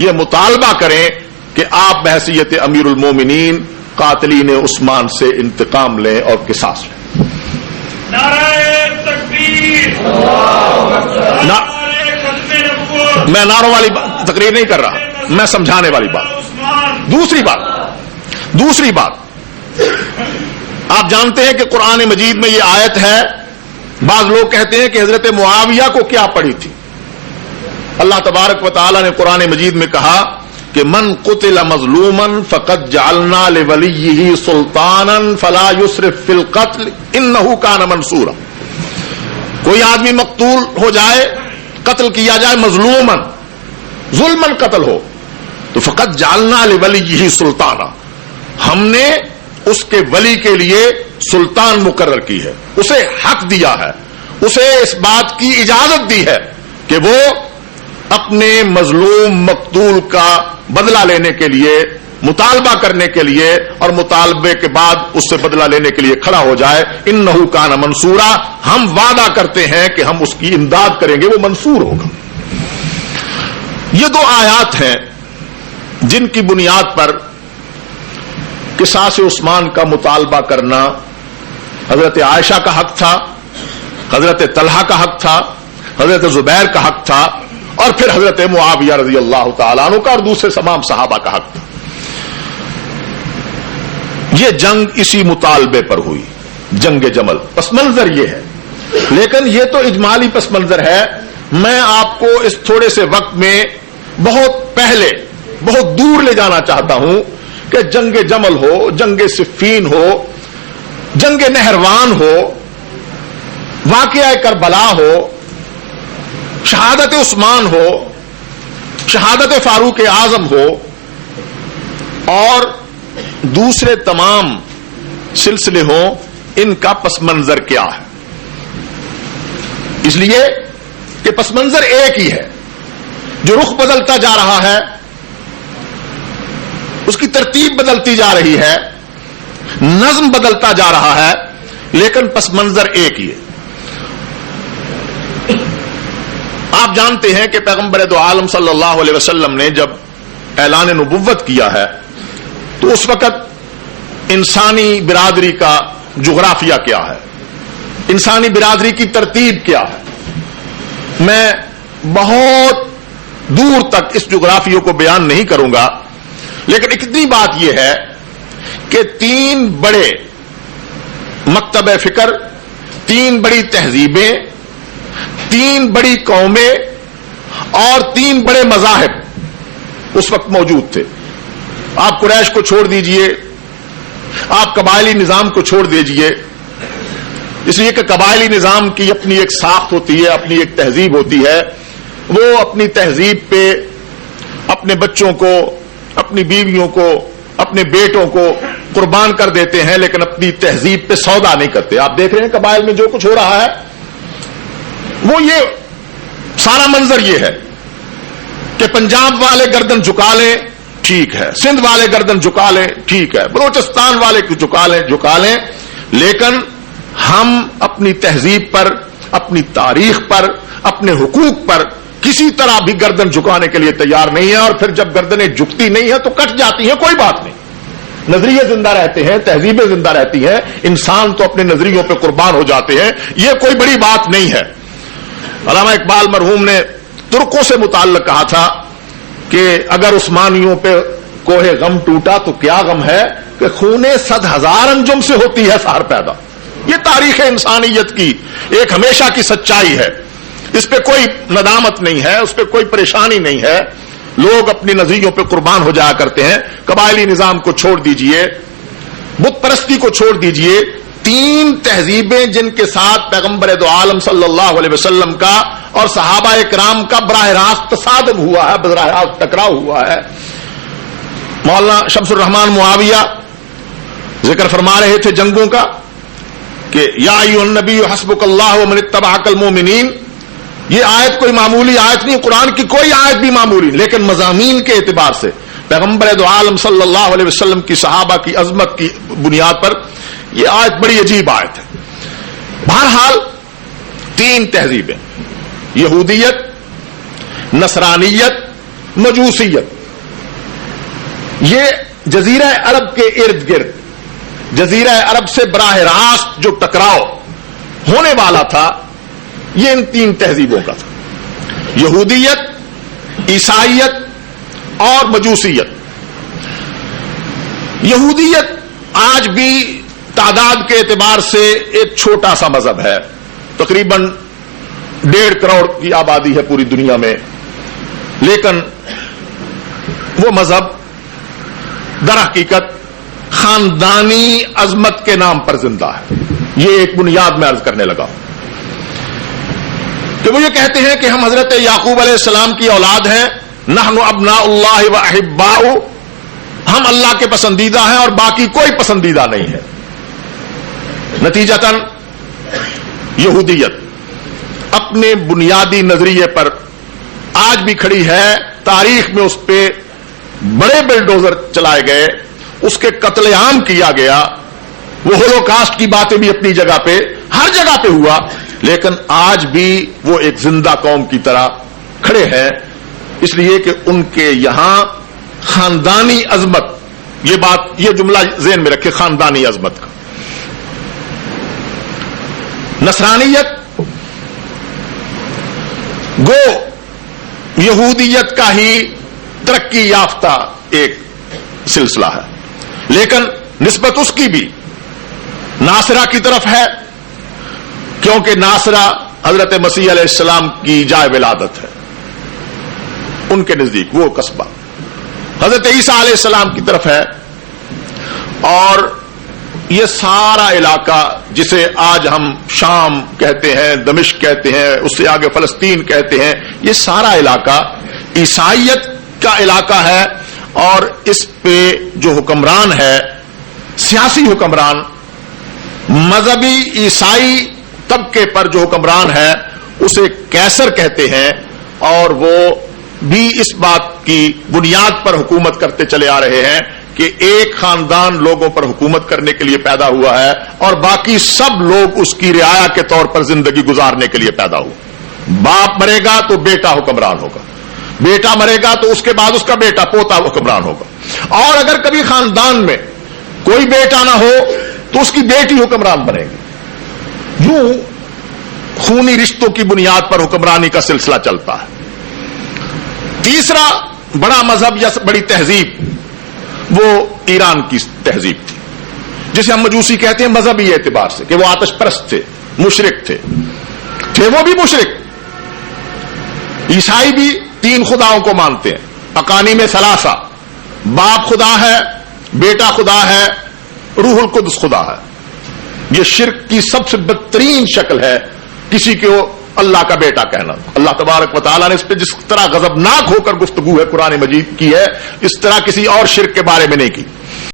یہ مطالبہ کریں کہ آپ بحیثیت امیر المومنین قاتلین عثمان سے انتقام لیں اور قصاص لیں. نعرہ تکبیر، میں نعروں والی تقریر نہیں کر رہا، میں سمجھانے والی بات. دوسری بات آپ جانتے ہیں کہ قرآن مجید میں یہ آیت ہے. بعض لوگ کہتے ہیں کہ حضرت معاویہ کو کیا پڑی تھی. اللہ تبارک و تعالی نے قرآن مجید میں کہا کہ من قتل مظلوما فقد جعلنا لولیہ سلطانا فلا یسرف فی القتل انہ کان منصورا. کوئی آدمی مقتول ہو جائے، قتل کیا جائے مظلوما، ظلمن قتل ہو، تو فقد جعلنا لولیہ سلطانا، ہم نے اس کے ولی کے لیے سلطان مقرر کی ہے، اسے حق دیا ہے، اسے اس بات کی اجازت دی ہے کہ وہ اپنے مظلوم مقتول کا بدلہ لینے کے لیے، مطالبہ کرنے کے لیے اور مطالبے کے بعد اس سے بدلہ لینے کے لیے کھڑا ہو جائے. انہ کان منصورا، ہم وعدہ کرتے ہیں کہ ہم اس کی امداد کریں گے، وہ منصور ہوگا. یہ دو آیات ہیں جن کی بنیاد پر قصاص عثمان کا مطالبہ کرنا حضرت عائشہ کا حق تھا، حضرت طلحہ کا حق تھا، حضرت زبیر کا حق تھا، اور پھر حضرت معاویہ رضی اللہ تعالیٰ عنہ کا اور دوسرے تمام صحابہ کا حق تھا. یہ جنگ اسی مطالبے پر ہوئی، جنگ جمل. پس منظر یہ ہے، لیکن یہ تو اجمالی پس منظر ہے. میں آپ کو اس تھوڑے سے وقت میں بہت پہلے، بہت دور لے جانا چاہتا ہوں کہ جنگ جمل ہو، جنگ صفین ہو، جنگ نہروان ہو، واقعہ کربلا ہو، شہادت عثمان ہو، شہادت فاروق اعظم ہو، اور دوسرے تمام سلسلے ہوں، ان کا پس منظر کیا ہے. اس لیے کہ پس منظر ایک ہی ہے. جو رخ بدلتا جا رہا ہے، اس کی ترتیب بدلتی جا رہی ہے، نظم بدلتا جا رہا ہے، لیکن پس منظر ایک ہی ہے. آپ جانتے ہیں کہ پیغمبر دو عالم صلی اللہ علیہ وسلم نے جب اعلان نبوت کیا ہے تو اس وقت انسانی برادری کا جغرافیہ کیا ہے، انسانی برادری کی ترتیب کیا ہے. میں بہت دور تک اس جغرافیوں کو بیان نہیں کروں گا، لیکن اتنی بات یہ ہے کہ تین بڑے مکتب فکر، تین بڑی تہذیبیں، تین بڑی قومیں اور تین بڑے مذاہب اس وقت موجود تھے. آپ قریش کو چھوڑ دیجئے، آپ قبائلی نظام کو چھوڑ دیجئے، اس لیے کہ قبائلی نظام کی اپنی ایک ساخت ہوتی ہے، اپنی ایک تہذیب ہوتی ہے. وہ اپنی تہذیب پہ اپنے بچوں کو، اپنی بیویوں کو، اپنے بیٹوں کو قربان کر دیتے ہیں، لیکن اپنی تہذیب پہ سودا نہیں کرتے. آپ دیکھ رہے ہیں قبائل میں جو کچھ ہو رہا ہے، وہ یہ سارا منظر یہ ہے کہ پنجاب والے گردن جھکا لیں ٹھیک ہے، سندھ والے گردن جھکا لیں ٹھیک ہے، بلوچستان والے کو جھکا لیں، لیکن ہم اپنی تہذیب پر، اپنی تاریخ پر، اپنے حقوق پر کسی طرح بھی گردن جھکانے کے لیے تیار نہیں ہے. اور پھر جب گردنیں جھکتی نہیں ہیں تو کٹ جاتی ہیں، کوئی بات نہیں. نظریے زندہ رہتے ہیں، تہذیبیں زندہ رہتی ہیں، انسان تو اپنے نظریوں پہ قربان ہو جاتے ہیں. یہ کوئی بڑی بات نہیں ہے. علامہ اقبال مرحوم نے ترکوں سے متعلق کہا تھا کہ اگر عثمانیوں پہ کوہ غم ٹوٹا تو کیا غم ہے کہ خونے 100,000 انجم سے ہوتی ہے سحر پیدا. یہ تاریخ انسانیت کی ایک ہمیشہ کی سچائی ہے. اس پہ کوئی ندامت نہیں ہے، اس پہ کوئی پریشانی نہیں ہے. لوگ اپنی نظریوں پہ قربان ہو جایا کرتے ہیں. قبائلی نظام کو چھوڑ دیجئے، بت پرستی کو چھوڑ دیجئے. تین تہذیبیں جن کے ساتھ پیغمبر دو عالم صلی اللہ علیہ وسلم کا اور صحابہ کرام کا براہ راست تصادم ہوا ہے، براہ راست ٹکراؤ ہوا ہے. مولانا شمس الرحمان معاویہ ذکر فرما رہے تھے جنگوں کا کہ یا ایھا النبی حسبک اللہ ومن اتبعک المؤمنین. یہ آیت کوئی معمولی آیت نہیں، قرآن کی کوئی آیت بھی معمولی، لیکن مضامین کے اعتبار سے پیغمبر دو عالم صلی اللہ علیہ وسلم کی صحابہ کی عظمت کی بنیاد پر یہ آیت بڑی عجیب آیت ہے. بہرحال تین تہذیبیں، یہودیت، نصرانیت، مجوسیت، یہ جزیرہ عرب کے ارد گرد، جزیرہ عرب سے براہ راست جو ٹکراؤ ہونے والا تھا، یہ ان تین تہذیبوں کا تھا، یہودیت، عیسائیت اور مجوسیت۔ یہودیت آج بھی تعداد کے اعتبار سے ایک چھوٹا سا مذہب ہے، تقریباً 1.5 کروڑ کی آبادی ہے پوری دنیا میں، لیکن وہ مذہب در حقیقت خاندانی عظمت کے نام پر زندہ ہے۔ یہ ایک بنیاد میں عرض کرنے لگا ہوں کہ وہ یہ کہتے ہیں کہ ہم حضرت یعقوب علیہ السلام کی اولاد ہیں، نحن ابناء اللہ و احباؤہ، ہم اللہ کے پسندیدہ ہیں اور باقی کوئی پسندیدہ نہیں ہے۔ نتیجتاً یہودیت اپنے بنیادی نظریے پر آج بھی کھڑی ہے، تاریخ میں اس پہ بڑے بلڈوزر چلائے گئے، اس کے قتل عام کیا گیا، وہ ہولوکاسٹ کی باتیں بھی اپنی جگہ پہ ہر جگہ پہ ہوا، لیکن آج بھی وہ ایک زندہ قوم کی طرح کھڑے ہیں، اس لیے کہ ان کے یہاں خاندانی عظمت، یہ جملہ ذہن میں رکھے، خاندانی عظمت کا۔ نصرانیت گو یہودیت کا ہی ترقی یافتہ ایک سلسلہ ہے، لیکن نسبت اس کی بھی ناصرہ کی طرف ہے، کیونکہ ناصرہ حضرت مسیح علیہ السلام کی جائے ولادت ہے، ان کے نزدیک وہ قصبہ حضرت عیسیٰ علیہ السلام کی طرف ہے، اور یہ سارا علاقہ جسے آج ہم شام کہتے ہیں، دمشق کہتے ہیں، اس سے آگے فلسطین کہتے ہیں، یہ سارا علاقہ عیسائیت کا علاقہ ہے، اور اس پہ جو حکمران ہے، سیاسی حکمران، مذہبی عیسائی طبقے پر جو حکمران ہے اسے کیسر کہتے ہیں، اور وہ بھی اس بات کی بنیاد پر حکومت کرتے چلے آ رہے ہیں کہ ایک خاندان لوگوں پر حکومت کرنے کے لیے پیدا ہوا ہے اور باقی سب لوگ اس کی رعایا کے طور پر زندگی گزارنے کے لیے پیدا ہوئے۔ باپ مرے گا تو بیٹا حکمران ہوگا، بیٹا مرے گا تو اس کے بعد اس کا بیٹا پوتا حکمران ہوگا، اور اگر کبھی خاندان میں کوئی بیٹا نہ ہو تو اس کی بیٹی حکمران بنے گی۔ یوں خونی رشتوں کی بنیاد پر حکمرانی کا سلسلہ چلتا ہے۔ تیسرا بڑا مذہب یا بڑی تہذیب وہ ایران کی تہذیب تھی، جسے ہم مجوسی کہتے ہیں مذہبی اعتبار سے، کہ وہ آتش پرست تھے، مشرک تھے وہ بھی مشرک۔ عیسائی بھی 3 خداؤں کو مانتے ہیں، اقانیم ثلاثہ، باپ خدا ہے، بیٹا خدا ہے، روح القدس خدا ہے۔ یہ شرک کی سب سے بدترین شکل ہے کسی کو اللہ کا بیٹا کہنا۔ اللہ تبارک و تعالیٰ نے اس پہ جس طرح غضبناک ہو کر گفتگو ہے قرآن مجید کی ہے، اس طرح کسی اور شرک کے بارے میں نہیں کی۔